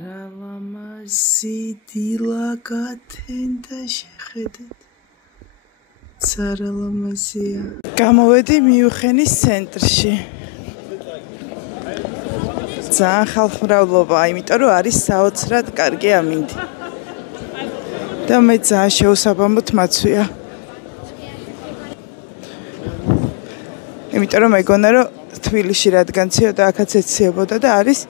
Ramazzi dilagatenda shekheded. Tsaralamazia. Გამოვედი მიუხენის ცენტრში. ძალიან ხალხმრავლობა, იმიტომ რომ არის საოცრად კარგი ამინდი. და მე ძალიან შეუსაბამოდ მაცვია. იმიტომ რომ მეგონა რომ თბილისში რადგან ციოდა აქაც ეციებოდა და არის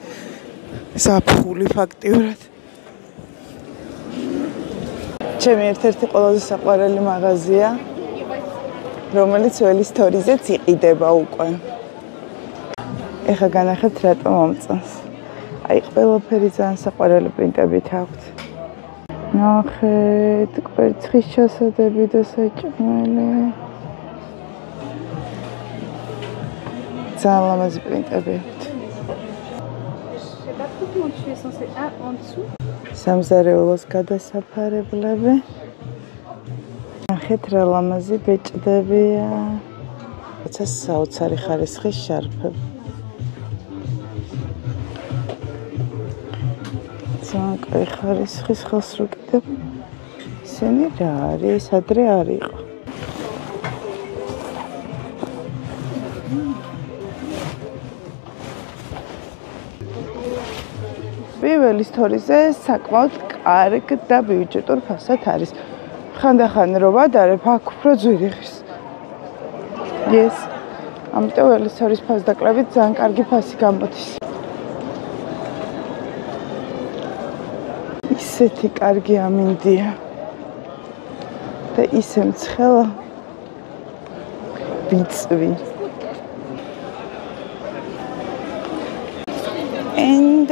საფხული ფაქტიურად. ჩემი ერთ-ერთი ყველაზე საყვარელი მაღაზია, რომელიც ველის თორიზეც იყიდება უკვე. ეხლა განახებთ რატომ მომწონს. აი ყველაფერი ძალიან საყვარელი პრინტებით აქვთ. ნახეთ, კვერცხის ჩასადები და საჭმელი. ძალიან ლამაზი პრინტები აქვთ. სამზარეულოს გადასაფარებლები. ნახეთ რა ლამაზი ბეჭდებია. როცა საოცარი ხარისხის შარფები. ძალიან კაი ხარისხის ხელს რო კიდევ ისინი რა არის, ადრე არ იყო. ველის თორიზე საკმაოდ კარგ და ბიუჯეტურ ფასად არის. ხანდახან რო ვადარებ, აქ უფრო ძვირი ხის. Yes. ამიტომ ველის თორის ფასდაკლებით ძალიან კარგი ფასი გამოდის. ისეთი კარგი ამინდია. და ისე მცხელა. ბიცვი. And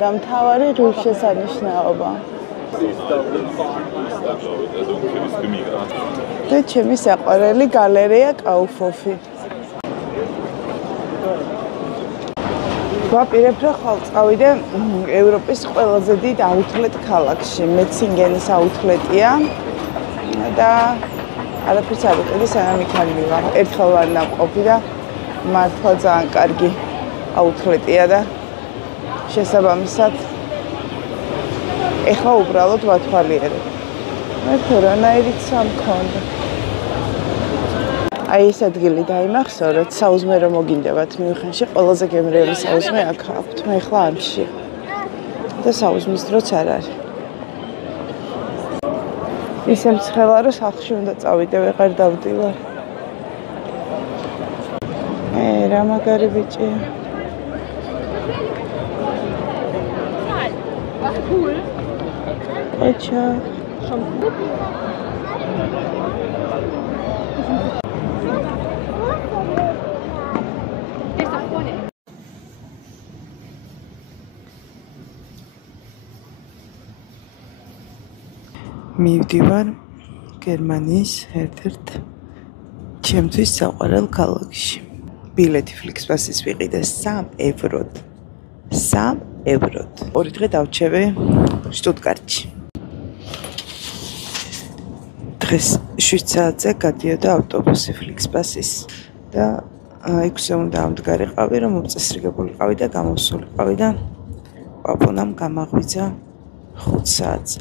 დამთავარი ღირსშესანიშნაობა. და ჩემი საყვარელი გალერეა კაუფოფი. ვაპირებ რომ ხვალ წავიდე ევროპის ყველაზე დიდ აუთლეტ ქალაქში. მეცინგენის აუთლეტია და არაფერს არ ვიყიდი სანამ იქ არ მივარ. ერთხელ ვარ ნამყოფი და მართლა ძალიან კარგი აუთლეტია და შესაბამისად ეხლა უბრალოდ ვათვალიერებ. მე რანაირიც სამქონდა. აი ეს ადგილი დაიმახსოვრეთ, საუზმე რომ მოგინდებათ მიუხენში, ყველაზე გემრიელი საუზმე აქ აქვთ. მე ეხლა ამში. და საუზმის დროც არ არის. ისე მცხელა რომ სახლში უნდა წავიდე, ვეღარ დავდივარ. რა მაგარი ბიჭია. აჩა. მივდივარ გერმანიის ერთ-ერთ ჩემთვის საყვარელ ქალაქში. ბილეთი ფლიქსბასის ვიყიდე 3 ევროდ. 3 ევროდ. ორი დღე დავჩები შტუტგარტში. დღეს 7 საათზე გადიოდა ავტობუსი ფლიქსბასის და 6-ზე უნდა ამდგარიყავი, რომ მოწესრიგებულიყავი და გამოსულიყავი და პაპონამ გამაღვიძა 5 საათზე.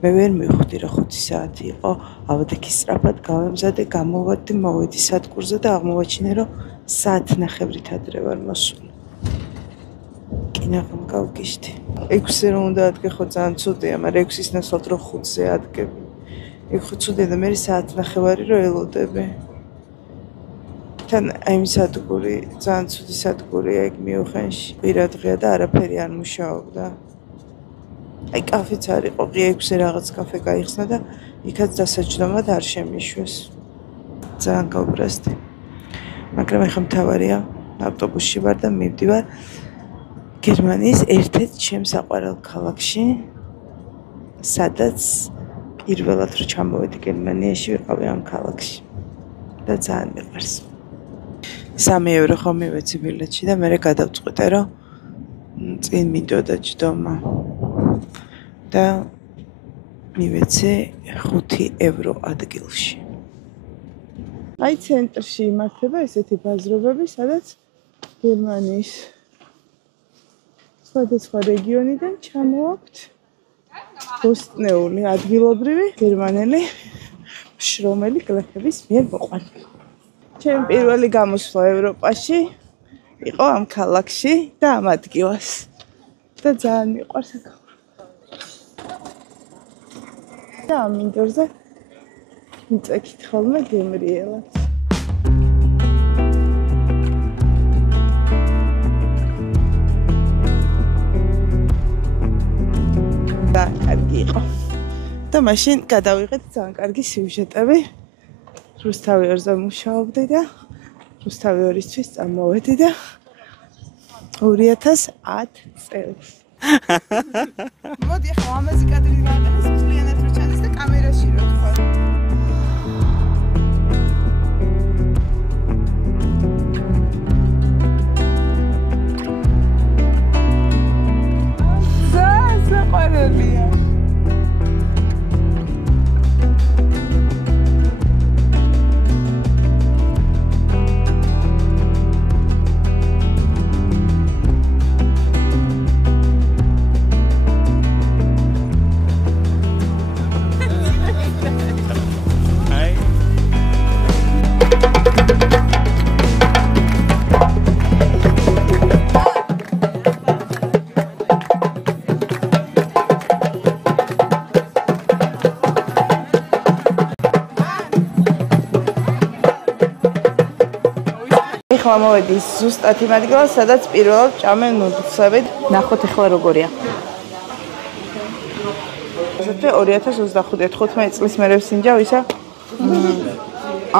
მე ვერ მივხვდი რომ 5 საათი იყო, ავდექი სწრაფად გავემზადე, გამოვედი, მოვედი სადგურზე და აღმოვაჩინე რომ საათნახევრით ადრე ვარ მოსული. კინაღამ გავგიშდი. 6-ზე რომ უნდა ადგე ხო ძალიან ცუდია, მაგრამ 6-ის ნაცვლად რომ 5-ზე ადგები. იქ ხო ცუდია და მე საათნახევარი რომ ელოდები. თან აი მის სადგური, ძალიან ცუდი სადგურია ეგ მიუხენში. პირა დღეა და არაფერი არ მუშაობდა. აი კაფეც არ იყო, ღია 6-ზე რაღაც კაფე გაიხსნა და იქაც დასაჯდომად არ შემიშვეს. ძალიან გავბრაზდი. მაგრამ ეხლა მთავარია, ავტობუსში ვარ და მივდივარ გერმანიის ერთ-ერთ ჩემს საყვარელ ქალაქში, სადაც პირველად რო ჩამოვედი გერმანიაში ვიყავი ამ ქალაქში და ძალიან მიყვარს. 3 ევრო ხომ მივეცი ბილეთში და მე გადავწყვიტე რომ წინ მინდოდა ჯდომა. და მივეცე 5 ევრო ადგილში. აი ცენტრში იმართება ესეთი ბაზრობები, სადაც გერმანიის სხვადასხვა რეგიონიდან ჩამოვაქვთ ბოსტნეული ადგილობრივი გერმანელი შრომელი გლეხების მიერ მოყვანილი. ჩემი პირველი გამოსვლა ევროპაში იყო ამ ქალაქში და ამ ადგილას. და ძალიან მიყვარს აქ. და ამ მინდორზე მიწექით ხოლმე გემრიელად. და კარგი იყო. და მაშინ გადავიღეთ ძალიან კარგი სიუჟეტები. რუსთავი 2-ზე მუშაობდი და რუსთავი 2-ისთვის წამოვედი და 2010 წელს. მოდი ახლა ამაზე კადრი გავაყენეს, მთლიანად რო ჩანდეს და კამერაში რო თქვა. საყვარელია. ახლა მოვედი ზუსტად იმ ადგილას, სადაც პირველად ჭამენ ნუდლსები. ნახოთ ახლა როგორია. 2025 წლის მერე ვსინჯავ ისა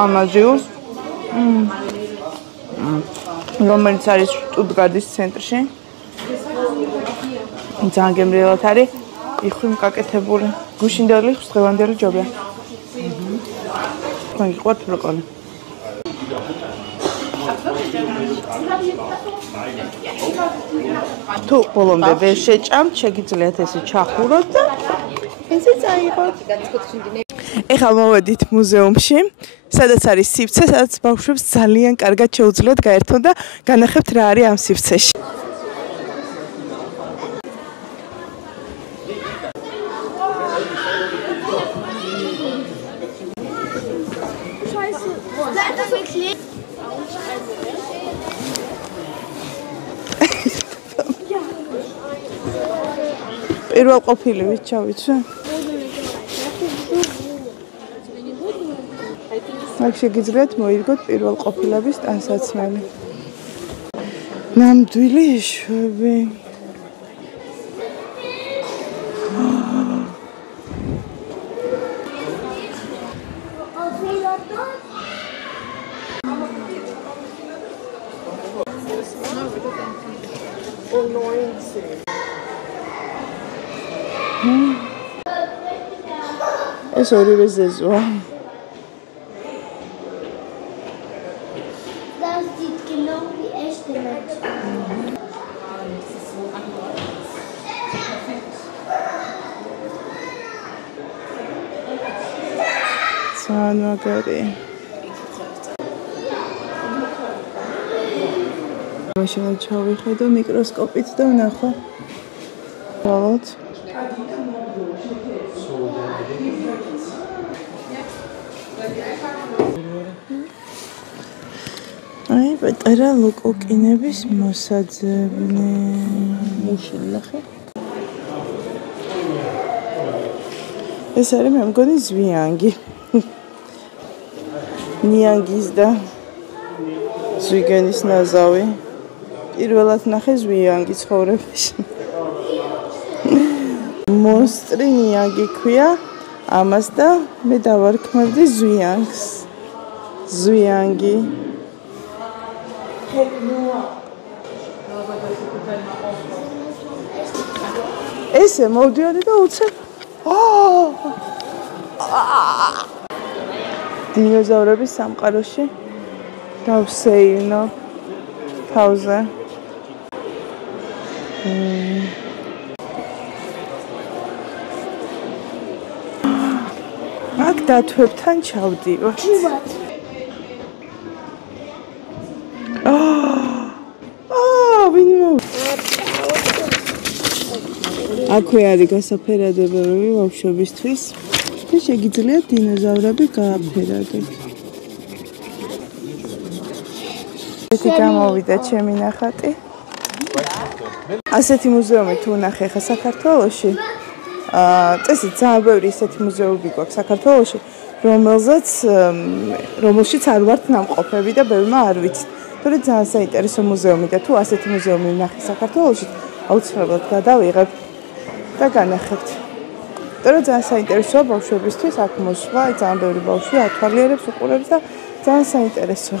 ამაზიუს რომელიც არის შტუტგარტის ცენტრში. ძალიან გემრიელად არის. იხვი მკაკეთებული. გუშინდელი ხვსდღევანდელი ჯობია. თქვენ გიყვართ ბროკოლი? თუ ბოლომდე ვერ შეჭამთ, შეგიძლიათ ესე ჩახუროთ და ესე წაიღოთ. ეხლა მოვედით მუზეუმში, სადაც არის სივრცე, სადაც ბავშვებს ძალიან კარგად შეუძლიათ გაერთონ და განახებთ რა არის ამ სივრცეში. პირველ ყოფილი ვით ჩავიცვე. აქ შეგიძლიათ მოიგოთ პირველ ყოფილების ტანსაცმელი. ნამდვილი შვები. ეს ორივე ზეზოა. ძალიან მაგარი. მაშინ ჩავიხედო მიკროსკოპით და ვნახო. ვალოთ. აი, პატარა ლოკოკინების მოსაძებნე. მუშილი ნახე. ეს არის მე მგონი ზვიანგი. ნიანგის და ზვიგენის ნაზავი. პირველად ნახე ზვიანგი ცხოვრებაში. მონსტრი ნიანგი ქვია ამას და მე დავარქმევდი ზვიანგს. ზვიანგი. ესე მოვდიოდი და უცებ დინოზავრების სამყაროში დავსეირნო თავზე. აქ დათვებთან ჩავდივართ. აქვე არის გასაფერადებები ბავშვებისთვის და შეგიძლიათ დინოზავრები გააფერადოთ. ესეთი გამოვიდა ჩემი ნახატი. ასეთი მუზეუმი თუ ნახე ხა საქართველოში, წესით ძალიან ბევრი ესეთი მუზეუმი გვაქვს საქართველოში, რომელშიც არ ვართ ნამყოფები და ბევრმა არ ვიცით. თორე ძალიან საინტერესო მუზეუმი და თუ ასეთი მუზეუმი ვნახე საქართველოში, აუცილებლად გადავიღებ და განახებთ. თორე ძალიან საინტერესოა ბავშვებისთვის აქ მოსვლა, ძალიან ბევრი ბავშვი ათვალიერებს უყურებს და ძალიან საინტერესოა.